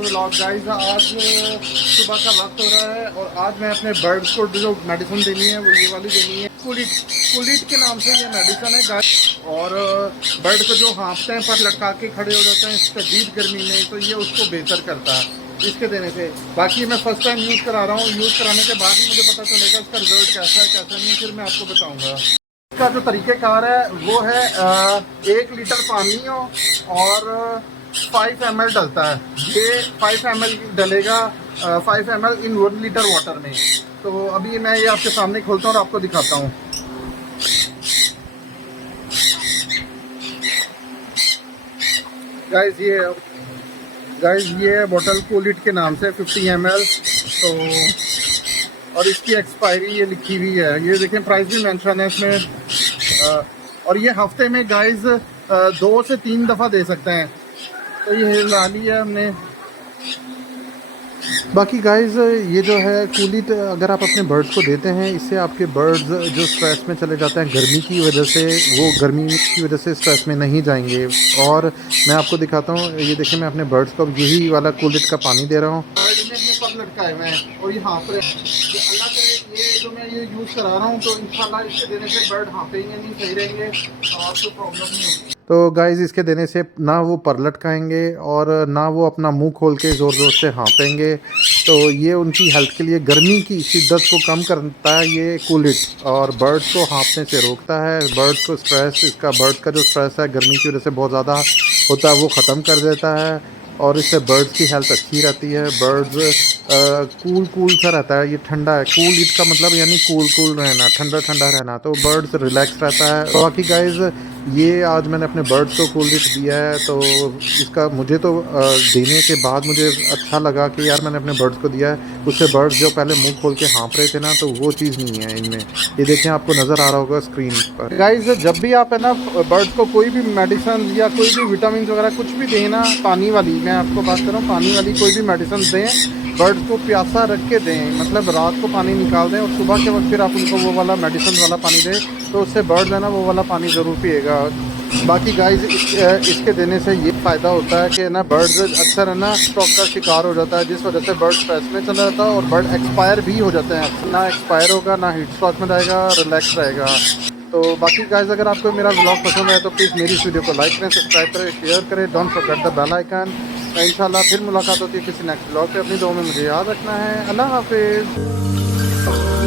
Vlog guys. आज सुबह का वक्त हो रहा है और आज मैं अपने बर्ड्स को जो मेडिसिन देनी है वो ये वाली देनी है। कुलिट के नाम से ये मेडिसिन है गाइस। और बर्ड को जो हाँफते हैं पर लटका के खड़े हो जाते हैं शदीद गर्मी में, तो ये उसको बेहतर करता है इसके देने से। बाकी मैं फर्स्ट टाइम यूज़ करा रहा हूँ, यूज़ कराने के बाद ही मुझे पता चलेगा इसका रिजल्ट कैसा है कैसा नहीं, फिर मैं आपको बताऊँगा। इसका जो तरीक़ेकार है वो है 1 लीटर पानी हो और 5 ml डलता है। ये 5 ml डलेगा 5 ml इन 1 लीटर वाटर में। तो अभी मैं ये आपके सामने खोलता हूँ और आपको दिखाता हूँ। गाइस ये है बोतल कुलिट के नाम से 50 ml। तो और इसकी एक्सपायरी ये लिखी हुई है, ये देखें, प्राइस भी मेंशन है इसमें। और ये हफ्ते में गाइस 2 से 3 दफ़ा दे सकते हैं। तो ये ला लिया है हमने। बाकी गाइस ये जो है कुलिट अगर आप अपने बर्ड्स को देते हैं, इससे आपके बर्ड्स जो स्ट्रेस में चले जाते हैं गर्मी की वजह से, वो गर्मी की वजह से स्ट्रेस में नहीं जाएंगे। और मैं आपको दिखाता हूँ, ये देखिए मैं अपने बर्ड्स को यही वाला कुलिट का पानी दे रहा हूँ। बर्ड में अपने पर लटकाए हुए हैं और ये हाँफ रहे हैं। अल्लाह करे ये जो मैं ये यूज़ करा रहा हूँ तो इंशाल्लाह इसके देने से बर्ड हाँफेंगे नहीं, सही रहेंगे और आपको प्रॉब्लम नहीं होगी। तो गाइस इसके देने से ना वो पर लटकाएंगे और ना वो अपना मुंह खोल के ज़ोर ज़ोर से हाँपेंगे। तो ये उनकी हेल्थ के लिए गर्मी की शिद्दत को कम करता है ये कुलिट, और बर्ड्स को हाँफने से रोकता है। बर्ड्स को स्ट्रेस, इसका बर्ड्स का जो स्ट्रेस है गर्मी की वजह से बहुत ज़्यादा होता है, वो ख़त्म कर देता है और इससे बर्ड्स की हेल्थ अच्छी रहती है। बर्ड्स कूल सा रहता है, ये ठंडा है। कूल इट का मतलब यानी कूल रहना, ठंडा रहना, तो बर्ड्स रिलैक्स रहता है। तो बाकी गाइस ये आज मैंने अपने बर्ड्स को कूल इट दिया है, तो इसका मुझे तो देने के बाद मुझे अच्छा लगा कि यार मैंने अपने बर्ड्स को दिया है। उससे बर्ड्स जो पहले मुंह खोल के हाँफ रहे थे ना, तो वो चीज़ नहीं है इनमें। ये देखें, आपको नज़र आ रहा होगा स्क्रीन पर। गाइस जब भी आप है ना बर्ड्स को कोई भी मेडिसिन या कोई भी विटामिन वगैरह कुछ भी देना, पानी वाली, मैं आपको बात कर रहा हूँ, पानी वाली कोई भी मेडिसिन दें, बर्ड्स को प्यासा रख के दें। मतलब रात को पानी निकाल दें और सुबह के वक्त फिर आप उनको वो वाला मेडिसिन वाला पानी दें, तो उससे बर्ड है ना वो वाला पानी ज़रूर पिएगा। बाकी गाइस इसके देने से ये फ़ायदा होता है कि ना बर्ड्स अक्सर है ना स्ट्रोक का शिकार हो जाता है, जिस वजह से बर्ड स्ट्रेस में चला जाता है और बर्ड एक्सपायर भी हो जाते हैं। ना एक्सपायर होगा, ना हीट स्ट्रोक में जाएगा, रिलैक्स रहेगा। तो बाकी गाइस अगर आपको मेरा व्लॉग पसंद आए तो प्लीज़ मेरी इस वीडियो को लाइक करें, सब्सक्राइब करें, शेयर करें, don't forget the bell icon. इंशाल्लाह फिर मुलाकात होती है किसी नेक्स्ट व्लॉग पे। अपनी दुआ में मुझे याद रखना है। अल्लाह हाफिज़।